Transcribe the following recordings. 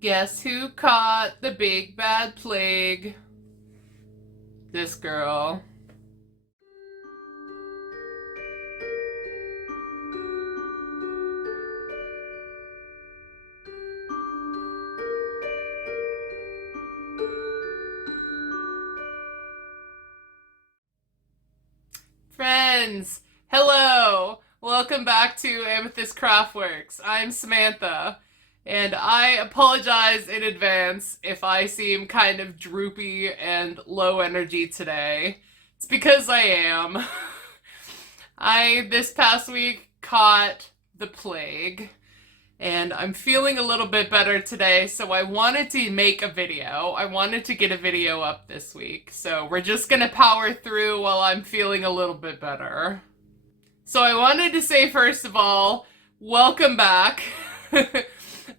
Guess who caught the big bad plague? This girl. Friends, hello! Welcome back to Amethyst Craftworks. I'm Samantha, and I apologize in advance if I seem kind of droopy and low energy today. It's because I am. I, this past week, caught the plague, and I'm feeling a little bit better today, so I wanted to make a video. I wanted to get a video up this week, so we're just gonna power through while I'm feeling a little bit better. So I wanted to say, first of all, welcome back.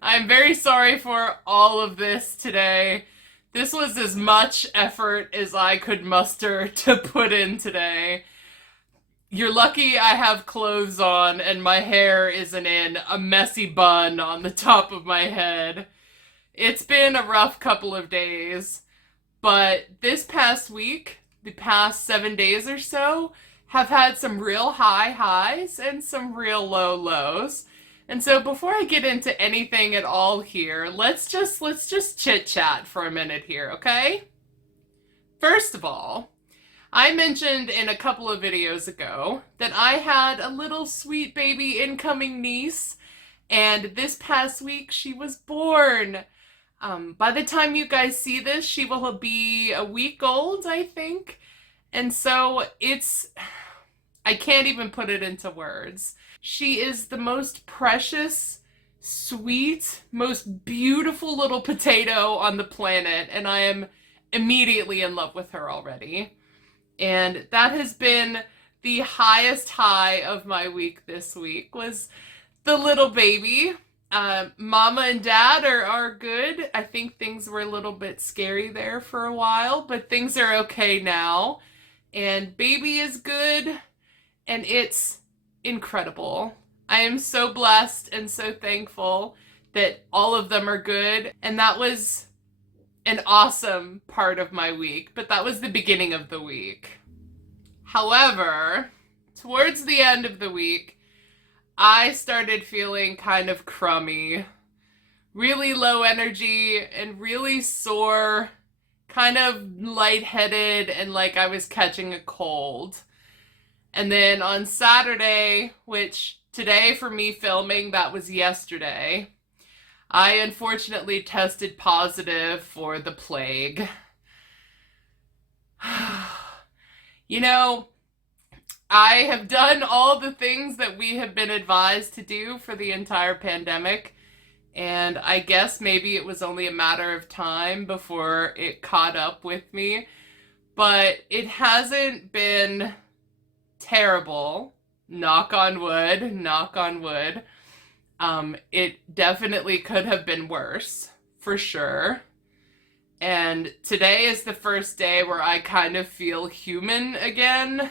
I'm very sorry for all of this today. This was as much effort as I could muster to put in today. You're lucky I have clothes on and my hair isn't in a messy bun on the top of my head. It's been a rough couple of days, but this past week, the past 7 days or so, have had some real high highs and some real low lows. And so before I get into anything at all here, let's just chit chat for a minute here, okay? First of all, I mentioned in a couple of videos ago that I had a little sweet baby incoming niece, and this past week she was born. By the time you guys see this, she will be a week old, I think. And so I can't even put it into words. She is the most precious, sweet, most beautiful little potato on the planet, and I am immediately in love with her already. And that has been the highest high of my week this week, was the little baby. Mama and Dad are good. I think things were a little bit scary there for a while, but things are okay now. And baby is good, and it's incredible. I am so blessed and so thankful that all of them are good, and that was an awesome part of my week, but that was the beginning of the week. However, towards the end of the week, I started feeling kind of crummy, really low energy and really sore, kind of lightheaded and like I was catching a cold. And then on Saturday, which today for me filming, that was yesterday, I unfortunately tested positive for the plague. You know, I have done all the things that we have been advised to do for the entire pandemic, and I guess maybe it was only a matter of time before it caught up with me, but it hasn't been terrible. Knock on wood, knock on wood. It definitely could have been worse, for sure. And today is the first day where I kind of feel human again.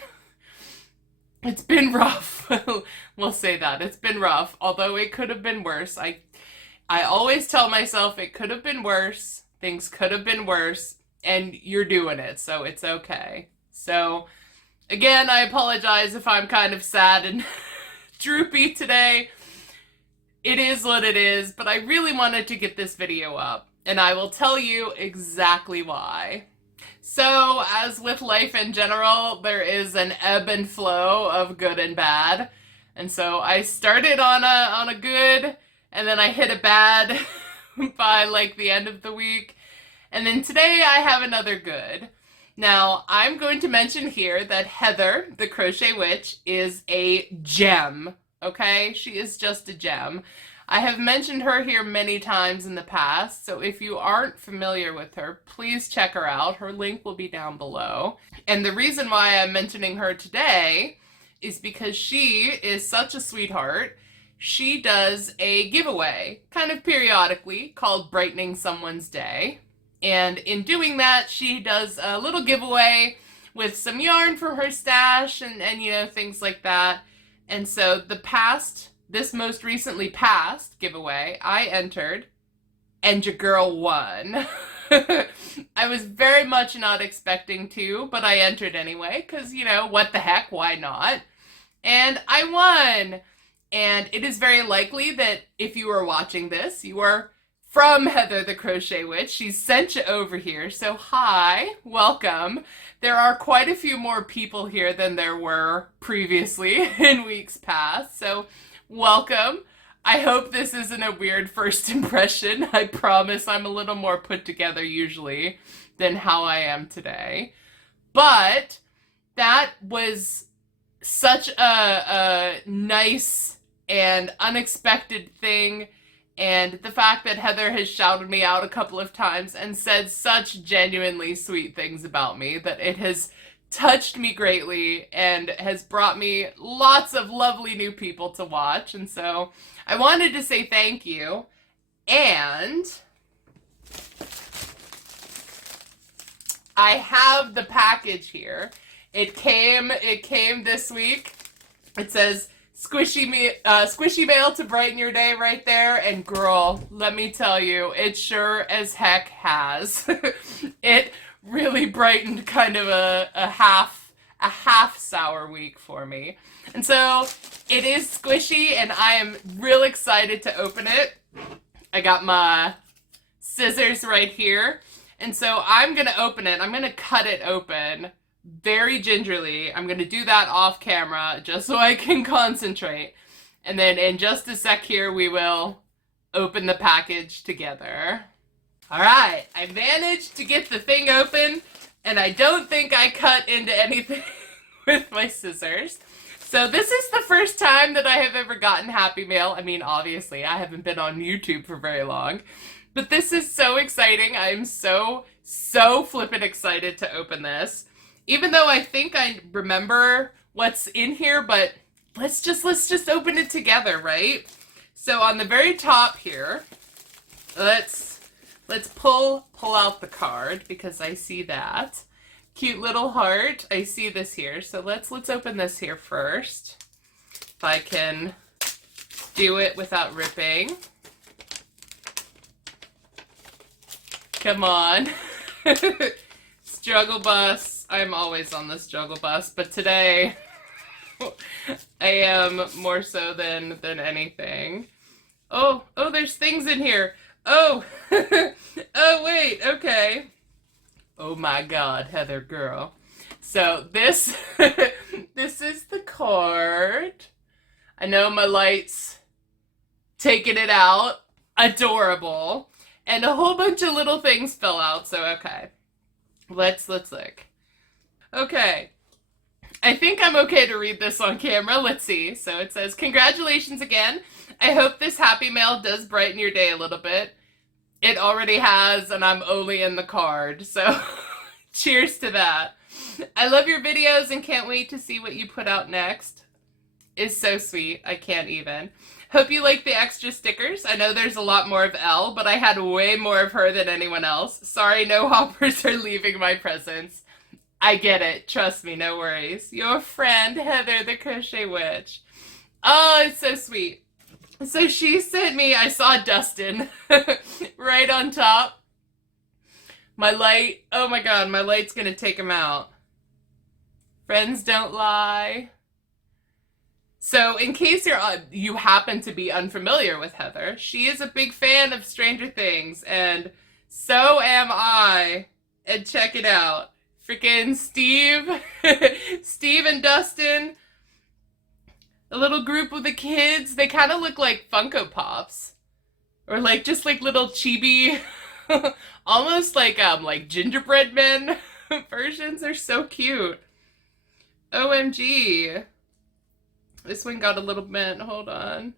It's been rough. We'll say that. It's been rough, although it could have been worse. I always tell myself it could have been worse. Things could have been worse, and you're doing it, so it's okay. So, again, I apologize if I'm kind of sad and droopy today. It is what it is, but I really wanted to get this video up, and I will tell you exactly why. So, as with life in general, there is an ebb and flow of good and bad. And so I started on a good, and then I hit a bad by like the end of the week. And then today I have another good. Now, I'm going to mention here that Heather, the Crochet Witch, is a gem, okay? She is just a gem. I have mentioned her here many times in the past, so if you aren't familiar with her, please check her out. Her link will be down below. And the reason why I'm mentioning her today is because she is such a sweetheart. She does a giveaway, kind of periodically, called Brightening Someone's Day. And in doing that, she does a little giveaway with some yarn from her stash and you know, things like that. And so this most recently past giveaway, I entered and your girl won. I was very much not expecting to, but I entered anyway, because, you know, what the heck, why not? And I won! And it is very likely that if you are watching this, you are from Heather the Crochet Witch. She's sent you over here, so hi, welcome. There are quite a few more people here than there were previously in weeks past, so welcome. I hope this isn't a weird first impression. I promise I'm a little more put together usually than how I am today. But that was such a nice and unexpected thing, and the fact that Heather has shouted me out a couple of times and said such genuinely sweet things about me that it has touched me greatly and has brought me lots of lovely new people to watch. And so I wanted to say thank you. And I have the package here. It came this week. It says squishy mail to brighten your day right there. And girl, let me tell you, it sure as heck has. It really brightened kind of a half sour week for me. And so it is squishy and I am real excited to open it. I got my scissors right here. And so I'm going to open it. I'm going to cut it open very gingerly. I'm going to do that off camera just so I can concentrate. And then in just a sec here, we will open the package together. All right, I managed to get the thing open, and I don't think I cut into anything with my scissors. So this is the first time that I have ever gotten Happy Mail. I mean, obviously, I haven't been on YouTube for very long, but this is so exciting. I'm so flippin' excited to open this. Even though I think I remember what's in here, but let's just open it together, right? So on the very top here, let's pull out the card because I see that. Cute little heart. I see this here. So let's open this here first. If I can do it without ripping. Come on. Struggle bus. I'm always on the struggle bus, but today I am more so than anything. Oh, there's things in here. Oh, oh wait, okay. Oh my God, Heather girl. So this, this is the card. I know my light's taking it out. Adorable. And a whole bunch of little things fell out, so okay. Let's look. Okay. I think I'm okay to read this on camera. Let's see. So it says, congratulations again. I hope this Happy Mail does brighten your day a little bit. It already has, and I'm only in the card. So cheers to that. I love your videos and can't wait to see what you put out next. It's so sweet. I can't even. Hope you like the extra stickers. I know there's a lot more of Elle, but I had way more of her than anyone else. Sorry, no hoppers are leaving my presence. I get it. Trust me, no worries. Your friend, Heather the Crochet Witch. Oh, it's so sweet. So she sent me, I saw Dustin right on top. My light, oh my God, my light's gonna take him out. Friends don't lie. So in case you happen to be unfamiliar with Heather, she is a big fan of Stranger Things, and so am I. And check it out. Freaking Steve, Steve and Dustin, a little group of the kids. They kind of look like Funko Pops, or like just like little chibi, almost like gingerbread men versions. They're so cute. OMG. This one got a little bent. Hold on.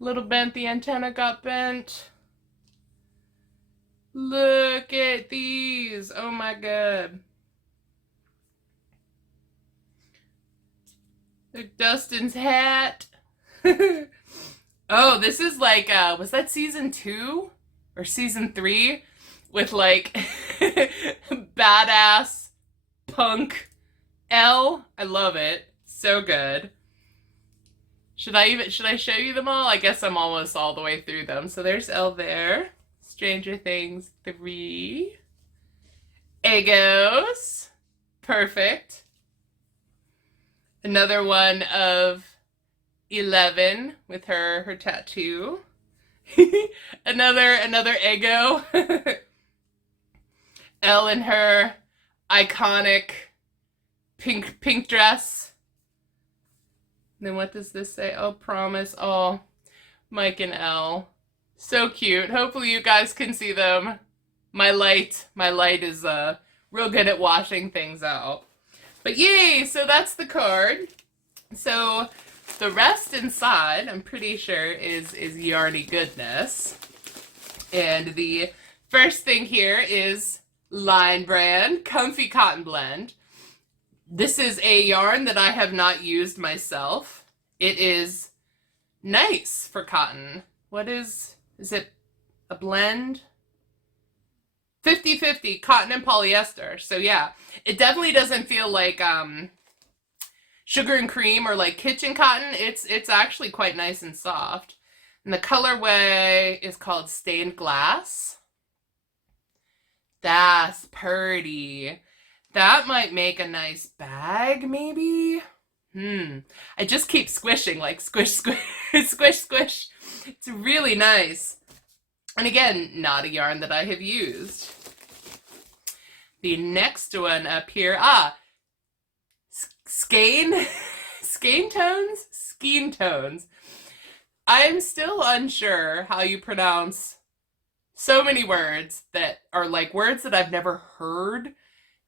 A little bent. The antenna got bent. Look at these. Oh my God. Look, Dustin's hat. Oh, this is like, was that season 2 or season 3? With like badass punk Elle. I love it. So good. Should I show you them all? I guess I'm almost all the way through them. So there's Elle there. Stranger Things 3. Eggos. Perfect. Another one of 11 with her tattoo. another Eggo. Elle in her iconic pink dress. And then what does this say? Oh, promise. Oh, Mike and Elle. So cute. Hopefully you guys can see them. My light is real good at washing things out. But yay, so that's the card. So the rest inside, I'm pretty sure, is yarny goodness. And the first thing here is Line Brand Comfy Cotton Blend. This is a yarn that I have not used myself. It is nice for cotton. What is it a blend? 50-50 cotton and polyester. So yeah, it definitely doesn't feel like sugar and cream or like kitchen cotton. It's actually quite nice and soft. And the colorway is called Stained Glass. That's pretty. That might make a nice bag, maybe? I just keep squishing, like squish, squish, squish, squish. It's really nice. And again, not a yarn that I have used. The next one up here, skein tones. I'm still unsure how you pronounce so many words that are like words that I've never heard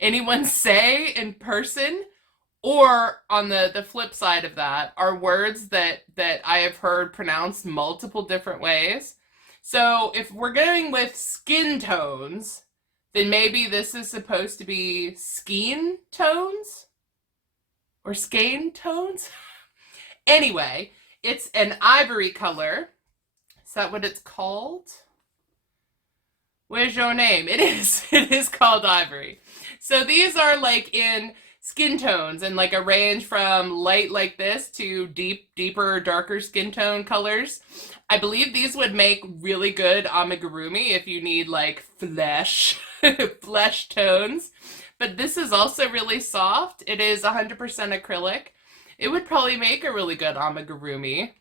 anyone say in person, or on the flip side of that are words that I have heard pronounced multiple different ways. So if we're going with skin tones, then maybe this is supposed to be skein tones? Or skein tones? Anyway, it's an ivory color. Is that what it's called? Where's your name? It is. It is called ivory. So these are like in skin tones and like a range from light like this to deeper, darker skin tone colors. I believe these would make really good amigurumi if you need like flesh tones. But this is also really soft. It is 100% acrylic. It would probably make a really good amigurumi.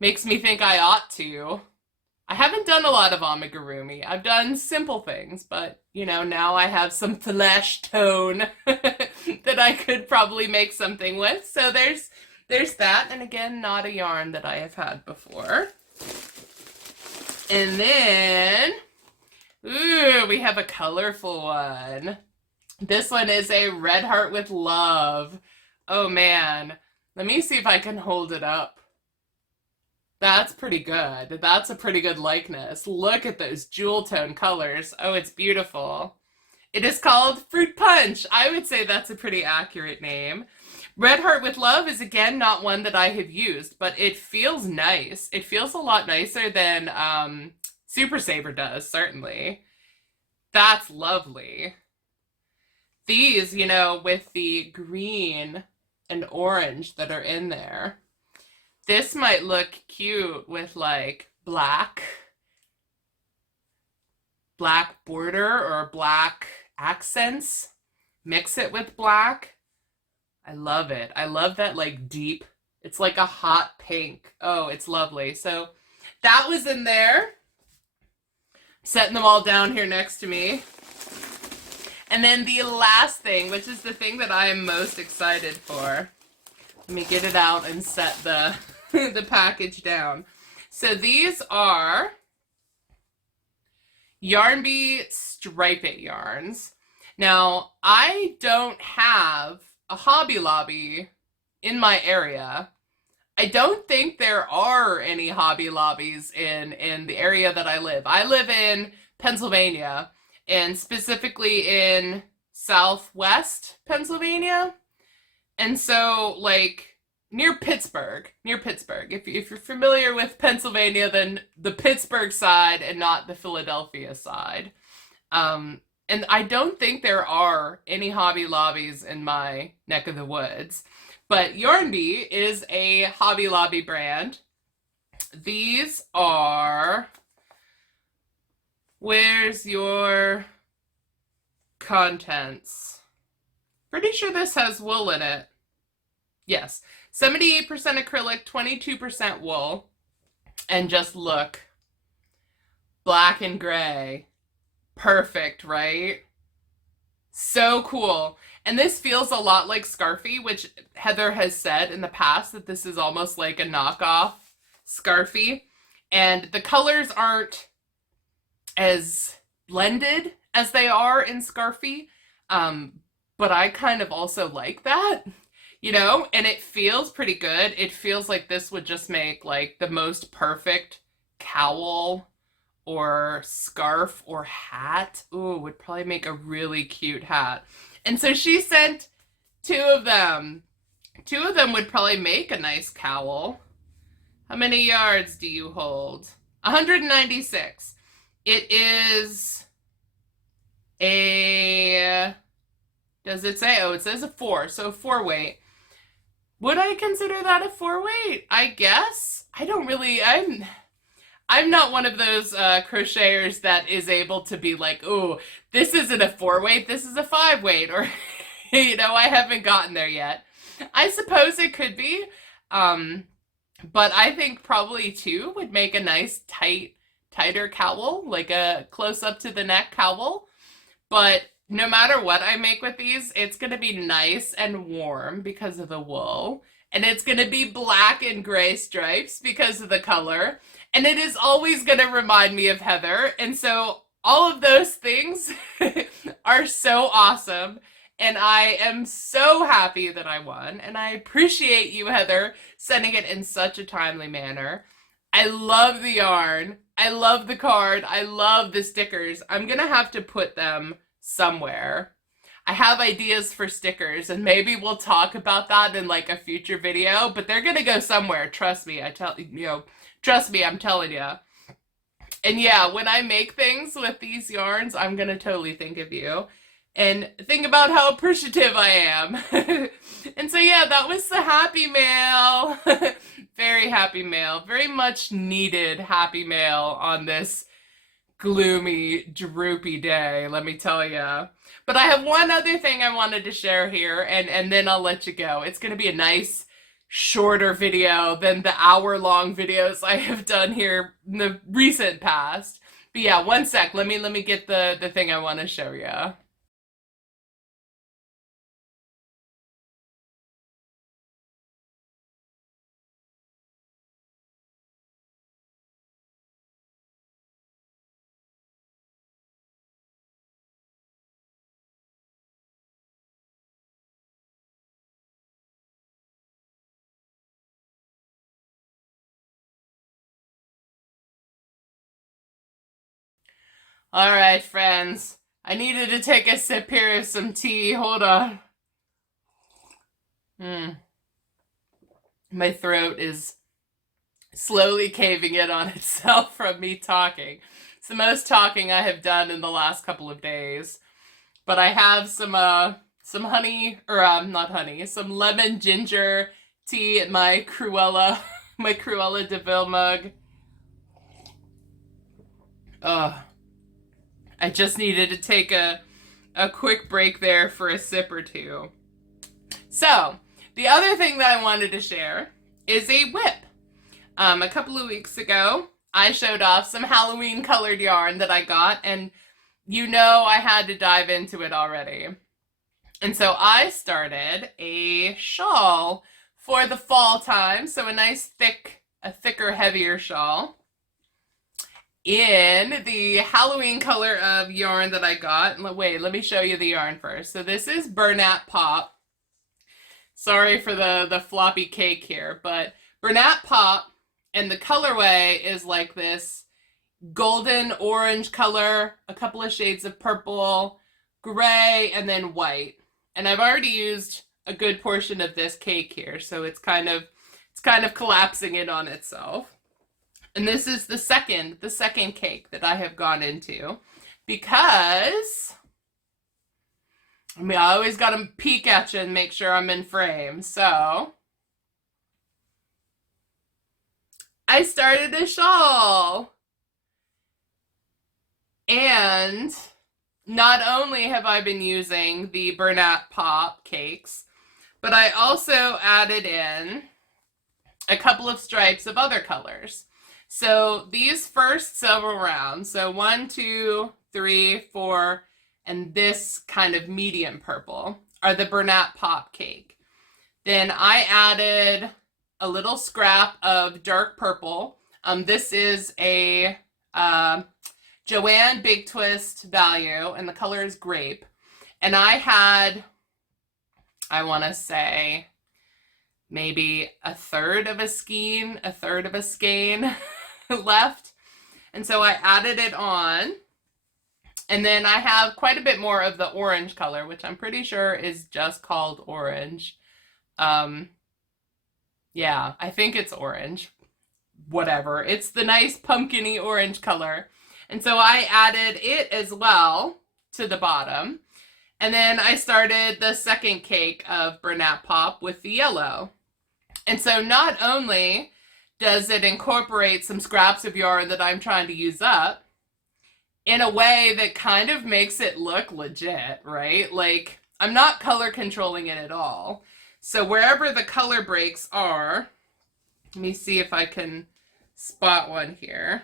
Makes me think I ought to. I haven't done a lot of amigurumi. I've done simple things, but you know, now I have some flesh tone that I could probably make something with. So there's that, and again, not a yarn that I have had before. And then, ooh, we have a colorful one. This one is a Red Heart with Love. Oh man, let me see if I can hold it up. That's pretty good. That's a pretty good likeness. Look at those jewel tone colors. Oh, it's beautiful. It is called Fruit Punch. I would say that's a pretty accurate name. Red Heart with Love is again not one that I have used, but it feels nice. It feels a lot nicer than Super Saver does, certainly. That's lovely. These, you know, with the green and orange that are in there. This might look cute with like black border or black accents. Mix it with black. I love it. I love that like deep, it's like a hot pink. Oh, it's lovely. So that was in there. Setting them all down here next to me. And then the last thing, which is the thing that I am most excited for. Let me get it out and set the the package down. So these are Yarn Bee Stripe It yarns. Now, I don't have a Hobby Lobby in my area. I don't think there are any Hobby Lobbies in the area that I live. I live in Pennsylvania, and specifically in Southwest Pennsylvania. And so, like, near Pittsburgh. If you're familiar with Pennsylvania, then the Pittsburgh side and not the Philadelphia side. And I don't think there are any Hobby Lobbies in my neck of the woods. But Yarn Bee is a Hobby Lobby brand. These are Where's your contents? Pretty sure this has wool in it. Yes. 78% acrylic, 22% wool. And just look. Black and gray. Perfect, right? So cool. And this feels a lot like Scarfy, which Heather has said in the past that this is almost like a knockoff Scarfy. And the colors aren't as blended as they are in Scarfy. But I kind of also like that, you know, and it feels pretty good. It feels like this would just make like the most perfect cowl or scarf or hat. Ooh, would probably make a really cute hat. And so she sent two of them. Two of them would probably make a nice cowl. How many yards do you hold? 196. It is a, does it say? Oh, it says a 4, so 4 weight. Would I consider that a 4 weight? I guess. I don't really, I'm not one of those crocheters that is able to be like, oh, this isn't a 4 weight, this is a 5 weight, or, you know, I haven't gotten there yet. I suppose it could be, but I think probably 2 would make a nice tighter cowl, like a close up to the neck cowl. But no matter what I make with these, it's going to be nice and warm because of the wool. And it's going to be black and gray stripes because of the color. And it is always going to remind me of Heather. And so all of those things are so awesome. And I am so happy that I won. And I appreciate you, Heather, sending it in such a timely manner. I love the yarn. I love the card. I love the stickers. I'm going to have to put them somewhere. I have ideas for stickers, and maybe we'll talk about that in like a future video, but they're going to go somewhere. Trust me. Trust me, I'm telling you. And yeah, when I make things with these yarns, I'm going to totally think of you and think about how appreciative I am. And so yeah, that was the happy mail. Very happy mail. Very much needed happy mail on this gloomy, droopy day, let me tell you. But I have one other thing I wanted to share here, and then I'll let you go. It's going to be a nice, shorter video than the hour-long videos I have done here in the recent past. But yeah, one sec. Let me get the thing I want to show you. All right, friends. I needed to take a sip here of some tea. Hold on. My throat is slowly caving in on itself from me talking. It's the most talking I have done in the last couple of days. But I have some honey, or not honey, some lemon ginger tea in my Cruella, my Cruella de Vil mug. I just needed to take a quick break there for a sip or two. So, the other thing that I wanted to share is a whip. A couple of weeks ago, I showed off some Halloween colored yarn that I got, and you know I had to dive into it already. And so I started a shawl for the fall time, so a nice thicker, heavier shawl in the Halloween color of yarn that I got. Wait, let me show you the yarn first. So this is Bernat Pop. Sorry for the floppy cake here, but Bernat Pop, and the colorway is like this golden orange color, a couple of shades of purple, gray, and then white. And I've already used a good portion of this cake here, so it's kind of collapsing in on itself. And this is the second cake that I have gone into, because I always got to peek at you and make sure I'm in frame. So I started a shawl. And not only have I been using the Bernat Pop cakes, but I also added in a couple of stripes of other colors. So these first several rounds, so 1, 2, 3, 4, and this kind of medium purple are the Bernat Pop cake. Then I added a little scrap of dark purple. This is a Joanne Big Twist value, and the color is grape. And I had, I want to say, maybe a third of a skein left. And so I added it on. And then I have quite a bit more of the orange color, which I'm pretty sure is just called orange. Yeah, I think it's orange. Whatever. It's the nice pumpkin-y orange color. And so I added it as well to the bottom. And then I started the second cake of Bernat Pop with the yellow. And so not only does it incorporate some scraps of yarn that I'm trying to use up in a way that kind of makes it look legit, right? Like, I'm not color controlling it at all. So wherever the color breaks are, let me see if I can spot one here.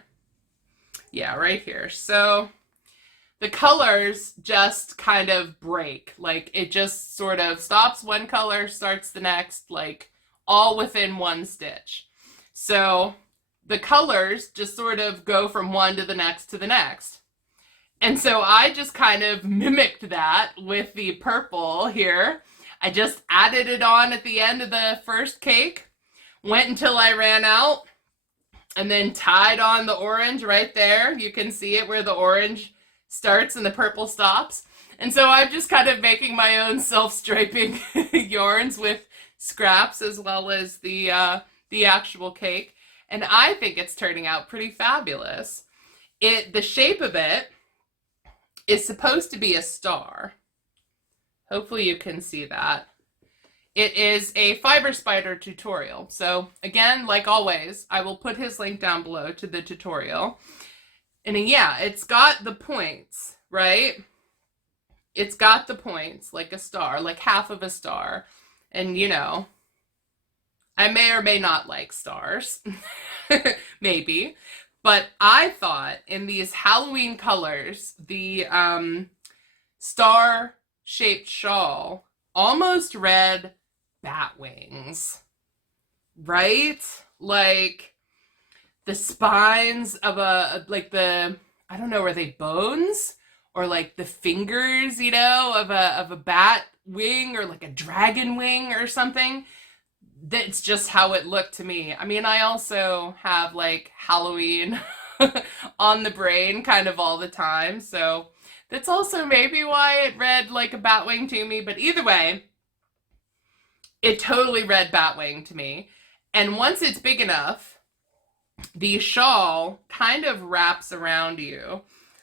Yeah, right here. So the colors just kind of break. Like, it just sort of stops one color, starts the next, like all within one stitch. So the colors just sort of go from one to the next to the next. And so I just kind of mimicked that with the purple here. I just added it on at the end of the first cake, went until I ran out, and then tied on the orange right there. You can see it where the orange starts and the purple stops. And so I'm just kind of making my own self-striping yarns with scraps as well as the actual cake. And I think it's turning out pretty fabulous. The shape of it is supposed to be a star. Hopefully you can see that. It is a fiber spider tutorial. So again, like always, I will put his link down below to the tutorial. And yeah, it's got the points, right? It's got the points like a star, like half of a star. And you know, I may or may not like stars, maybe. But I thought in these Halloween colors, the star-shaped shawl almost read bat wings, right? Like the spines of like I don't know, are they bones? Or like the fingers, you know, of a bat wing or like a dragon wing or something. That's just how it looked to me. I mean, I also have like Halloween on the brain kind of all the time. So that's also maybe why it read like a batwing to me. But either way, it totally read batwing to me. And once it's big enough, the shawl kind of wraps around you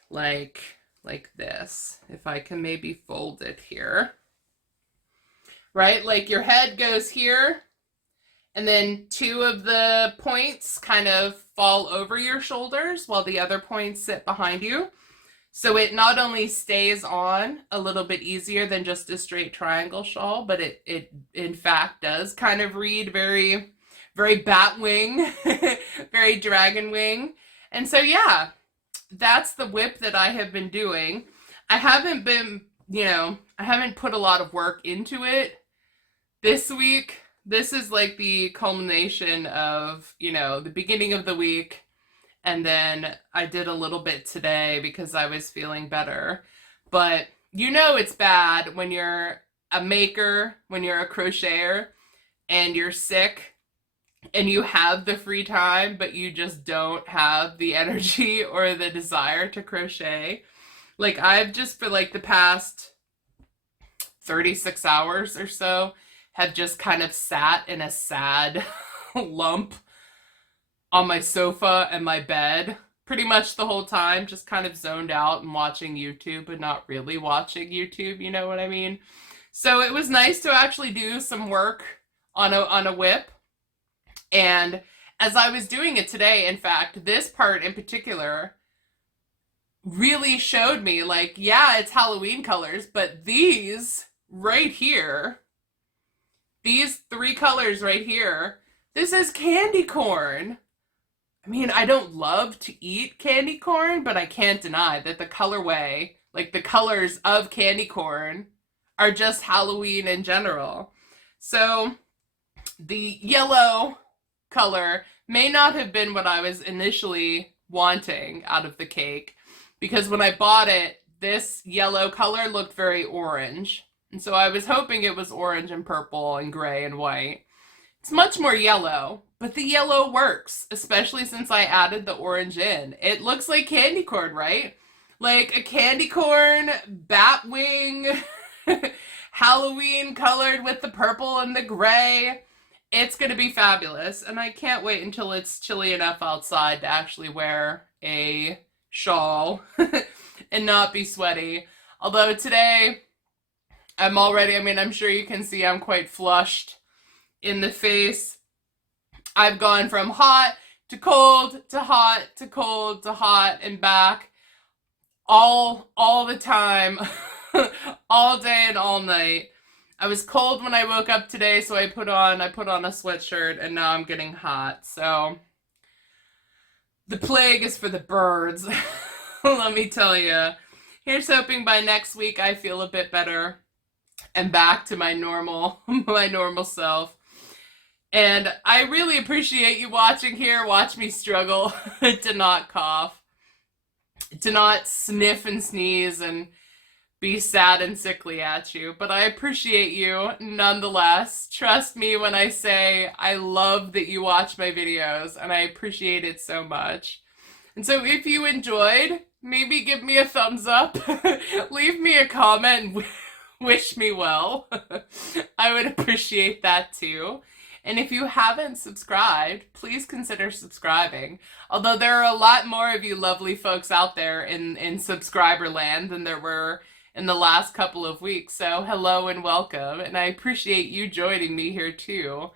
like this. If I can maybe fold it here. Right? Like your head goes here. And then two of the points kind of fall over your shoulders while the other points sit behind you. So it not only stays on a little bit easier than just a straight triangle shawl, but it in fact does kind of read very, very bat wing, very dragon wing. And so yeah, that's the whip that I have been doing. I haven't been, I haven't put a lot of work into it this week. This is like the culmination of, the beginning of the week. And then I did a little bit today because I was feeling better. But it's bad when you're a maker, when you're a crocheter, and you're sick, and you have the free time, but you just don't have the energy or the desire to crochet. Like I've just for like the past 36 hours or so, have just kind of sat in a sad lump on my sofa and my bed pretty much the whole time, just kind of zoned out and watching YouTube, but not really watching YouTube, you know what I mean? So it was nice to actually do some work on a whip. And as I was doing it today, in fact, this part in particular, really showed me, like, yeah, it's Halloween colors, but these right here, these three colors right here, this is candy corn. I mean, I don't love to eat candy corn, but I can't deny that the colorway, like the colors of candy corn, are just Halloween in general. So the yellow color may not have been what I was initially wanting out of the cake, because when I bought it, this yellow color looked very orange. And so I was hoping it was orange and purple and gray and white. It's much more yellow, but the yellow works, especially since I added the orange in. It looks like candy corn, right? Like a candy corn bat wing, Halloween colored with the purple and the gray. It's going to be fabulous, and I can't wait until it's chilly enough outside to actually wear a shawl and not be sweaty. Although today, I'm sure you can see I'm quite flushed in the face. I've gone from hot to cold to hot to cold to hot and back all the time, all day and all night. I was cold when I woke up today, so I put on a sweatshirt, and now I'm getting hot. So the plague is for the birds. Let me tell you. Here's hoping by next week I feel a bit better and back to my normal self. And I really appreciate you watching here. Watch me struggle to not cough, to not sniff and sneeze and be sad and sickly at you. But I appreciate you nonetheless. Trust me when I say I love that you watch my videos, and I appreciate it so much. And so if you enjoyed, maybe give me a thumbs up, leave me a comment, and wish me well. I would appreciate that too. And if you haven't subscribed, please consider subscribing. Although there are a lot more of you lovely folks out there in subscriber land than there were in the last couple of weeks. So hello and welcome. And I appreciate you joining me here too.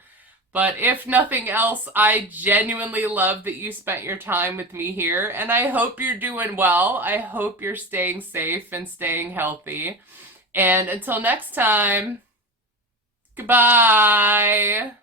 But if nothing else, I genuinely love that you spent your time with me here. And I hope you're doing well. I hope you're staying safe and staying healthy. And until next time, goodbye.